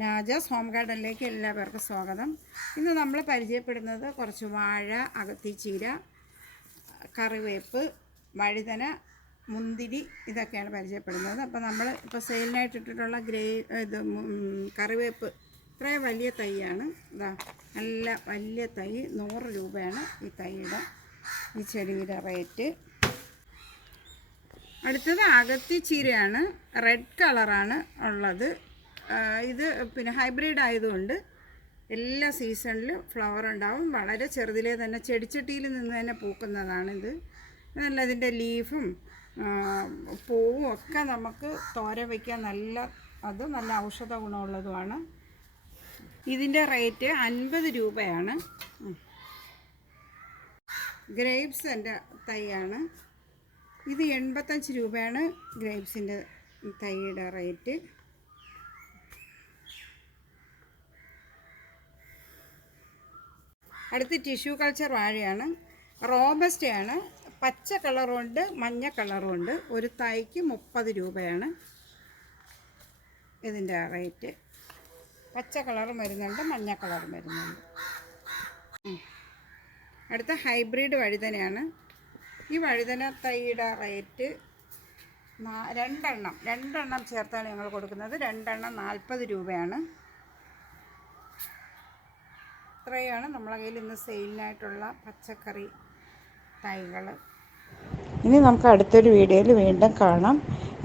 നാജാസ് home ഗാർഡനിലേക്ക് എല്ലാവർക്കും സ്വാഗതം. ഇന്ന് നമ്മൾ പരിചയപ്പെടുന്നത് കുറച്ച് വാഴ, അകത്തിച്ചീര, കറിവേപ്പ്, വഴുതന, മുന്തിരി ഇതൊക്കെയാണ് പരിചയപ്പെടുന്നത്. അപ്പോൾ നമ്മൾ ഇപ്പോൾ സെയിലിനായിട്ട് ഇട്ടിട്ടുള്ള കറിവേപ്പ് ഇത്രയും വലിയ തൈയാണ്. ഇതാ നല്ല വലിയ തൈ 100 രൂപയാണ് ഈ തൈയുടെ, ഈ ചെടിയുടെ റേറ്റ്. അടുത്തത് അകത്തിച്ചീരയാണ്, റെഡ് കളറാണ് ഉള്ളത്. ഇത് പിന്നെ ഹൈബ്രിഡ് ആയതുകൊണ്ട് എല്ലാ സീസണിലും ഫ്ലവർ ഉണ്ടാവും. വളരെ ചെറുതിലേ തന്നെ ചെടിച്ചട്ടിയിൽ നിന്ന് തന്നെ പൂക്കുന്നതാണിത്. നല്ല ഇതിൻ്റെ ലീഫും പൂവും ഒക്കെ നമുക്ക് തോരൻ വയ്ക്കാൻ നല്ല ഔഷധ ഗുണമുള്ളതുമാണ്. ഇതിൻ്റെ റേറ്റ് 50 രൂപയാണ്. ഗ്രേപ്സിൻ്റെ തൈയാണ്. ഇത് 85 രൂപയാണ് ഗ്രേപ്സിൻ്റെ തൈയുടെ റേറ്റ്. അടുത്ത് ടിഷ്യൂ കൾച്ചർ വാഴയാണ്. റോബസ്റ്റയാണ്. പച്ച കളറുണ്ട്, മഞ്ഞ കളറുണ്ട്. ഒരു തൈക്ക് 30 രൂപയാണ് ഇതിൻ്റെ റേറ്റ്. പച്ച കളറും വരുന്നുണ്ട്, മഞ്ഞ കളറും വരുന്നുണ്ട്. അടുത്ത ഹൈബ്രിഡ് വഴുതനയാണ്. ഈ വഴുതന തൈയുടെ റേറ്റ് രണ്ടെണ്ണം ചേർത്താണ് ഞങ്ങൾ കൊടുക്കുന്നത്. 2 എണ്ണം 40 രൂപയാണ്. ഇത്രയാണ് നമ്മളെ കയ്യിൽ ഇന്ന് സെയിലിനായിട്ടുള്ള പച്ചക്കറി തൈകൾ. ഇനി നമുക്ക് അടുത്തൊരു വീഡിയോയിൽ വീണ്ടും കാണാം.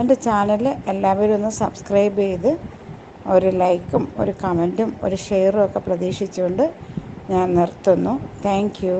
എൻ്റെ ചാനൽ എല്ലാവരും ഒന്ന് സബ്സ്ക്രൈബ് ചെയ്ത് ഒരു ലൈക്കും ഒരു കമൻറ്റും ഒരു ഷെയറും ഒക്കെ പ്രതീക്ഷിച്ചുകൊണ്ട് ഞാൻ നിർത്തുന്നു. Thank you.